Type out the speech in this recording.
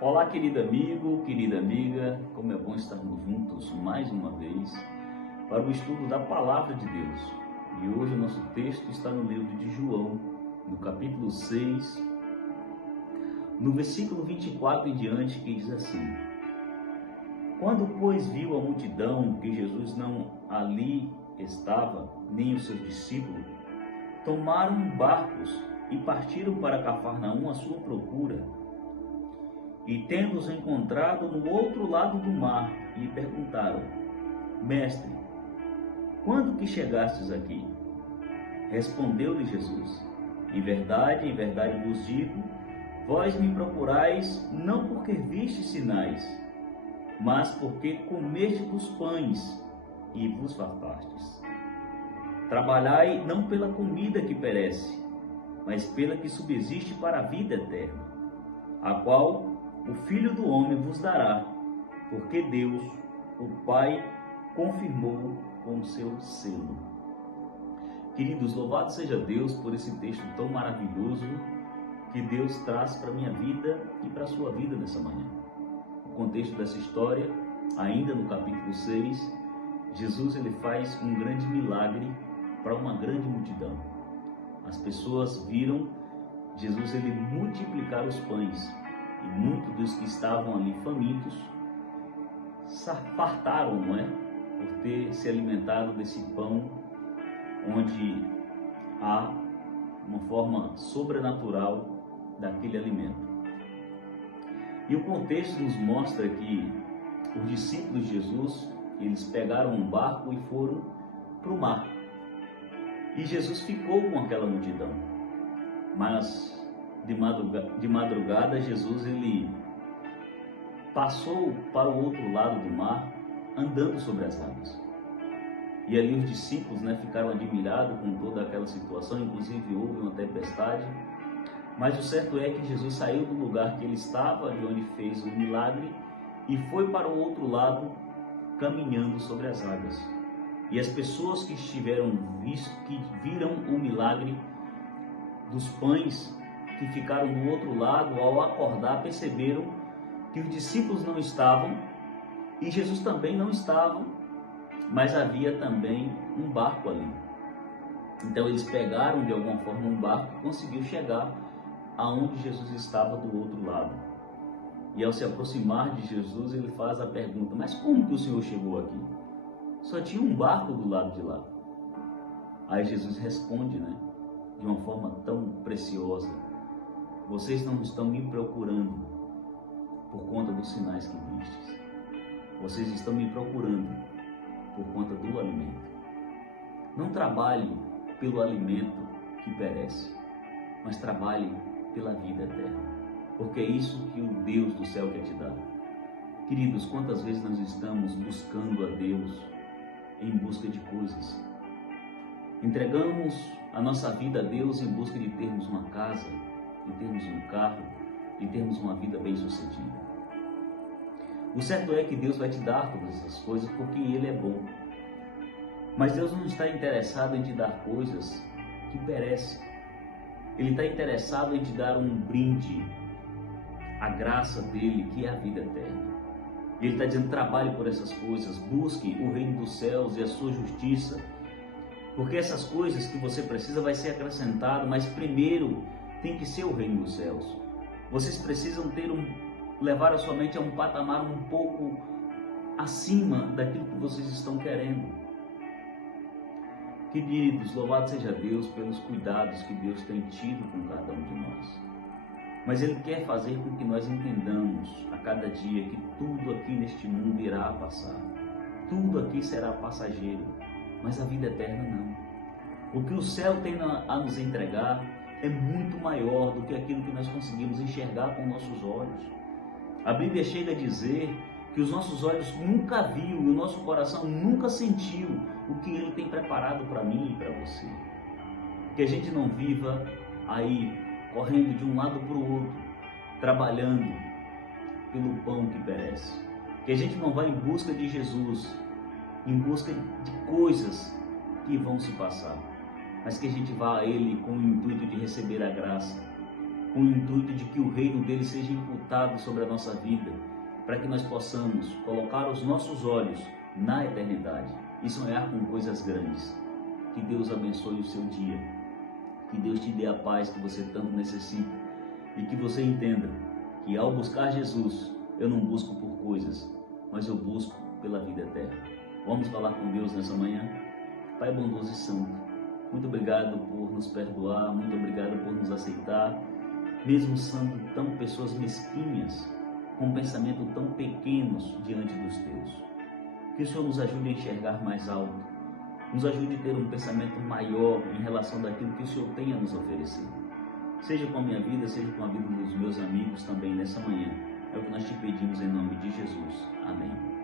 Olá, querido amigo, querida amiga, como é bom estarmos juntos mais uma vez para o estudo da Palavra de Deus. E hoje o nosso texto está no livro de João, no capítulo 6, no versículo 24 em diante, que diz assim: Quando, pois, viu a multidão que Jesus não ali estava, nem os seus discípulos, tomaram barcos e partiram para Cafarnaum à sua procura. E tendo-os encontrado no outro lado do mar, lhe perguntaram: Mestre, quando que chegastes aqui? Respondeu-lhe Jesus: em verdade vos digo, vós me procurais não porque vistes sinais, mas porque comestes dos pães e vos fartastes. Trabalhai não pela comida que perece, mas pela que subsiste para a vida eterna, a qual o Filho do Homem vos dará, porque Deus, o Pai, confirmou com o seu selo. Queridos, louvado seja Deus por esse texto tão maravilhoso que Deus traz para a minha vida e para a sua vida nessa manhã. O contexto dessa história, ainda no capítulo 6, Jesus ele faz um grande milagre para uma grande multidão. As pessoas viram Jesus ele multiplicar os pães, e muitos dos que estavam ali famintos fartaram, não é? Por ter se alimentado desse pão, onde há uma forma sobrenatural daquele alimento. E o contexto nos mostra que os discípulos de Jesus, eles pegaram um barco e foram para o mar. E Jesus ficou com aquela multidão. Mas de madrugada, Jesus ele passou para o outro lado do mar, andando sobre as águas. E ali os discípulos ficaram admirados com toda aquela situação, inclusive houve uma tempestade. Mas o certo é que Jesus saiu do lugar que ele estava, de onde fez o milagre, e foi para o outro lado, caminhando sobre as águas. E as pessoas que viram o milagre dos pães, que ficaram do outro lado, ao acordar, perceberam que os discípulos não estavam e Jesus também não estava, mas havia também um barco ali. Então eles pegaram de alguma forma um barco e conseguiu chegar aonde Jesus estava do outro lado. E ao se aproximar de Jesus, ele faz a pergunta: mas como que o Senhor chegou aqui? Só tinha um barco do lado de lá. Aí Jesus responde, de uma forma tão preciosa: vocês não estão me procurando por conta dos sinais que vistes. Vocês estão me procurando por conta do alimento. Não trabalhe pelo alimento que perece, mas trabalhe pela vida eterna, porque é isso que o Deus do céu quer te dar. Queridos, quantas vezes nós estamos buscando a Deus em busca de coisas? Entregamos a nossa vida a Deus em busca de termos uma casa, de termos um carro, de termos uma vida bem-sucedida. O certo é que Deus vai te dar todas essas coisas porque Ele é bom. Mas Deus não está interessado em te dar coisas que perecem. Ele está interessado em te dar um brinde, a graça dEle, que é a vida eterna. Ele está dizendo: trabalhe por essas coisas, busque o reino dos céus e a sua justiça, porque essas coisas que você precisa vai ser acrescentado, mas primeiro tem que ser o reino dos céus. Vocês precisam levar a sua mente a um patamar um pouco acima daquilo que vocês estão querendo. Queridos, louvado seja Deus pelos cuidados que Deus tem tido com cada um de nós. Mas Ele quer fazer com que nós entendamos a cada dia que tudo aqui neste mundo irá passar. Tudo aqui será passageiro, mas a vida eterna não. O que o céu tem a nos entregar é muito maior do que aquilo que nós conseguimos enxergar com nossos olhos. A Bíblia chega a dizer que os nossos olhos nunca viu e o nosso coração nunca sentiu o que Ele tem preparado para mim e para você. Que a gente não viva aí correndo de um lado para o outro, trabalhando pelo pão que perece. Que a gente não vá em busca de Jesus, em busca de coisas que vão se passar, mas que a gente vá a Ele com o intuito de receber a graça, com o intuito de que o reino dele seja imputado sobre a nossa vida, para que nós possamos colocar os nossos olhos na eternidade e sonhar com coisas grandes. Que Deus abençoe o seu dia, que Deus te dê a paz que você tanto necessita e que você entenda que ao buscar Jesus, eu não busco por coisas, mas eu busco pela vida eterna. Vamos falar com Deus nessa manhã? Pai bondoso e santo, muito obrigado por nos perdoar, muito obrigado por nos aceitar, mesmo sendo tão pessoas mesquinhas, com pensamento tão pequenos diante dos teus. Que o Senhor nos ajude a enxergar mais alto, nos ajude a ter um pensamento maior em relação daquilo que o Senhor tem a nos oferecer. Seja com a minha vida, seja com a vida dos meus amigos também nessa manhã. É o que nós te pedimos em nome de Jesus. Amém.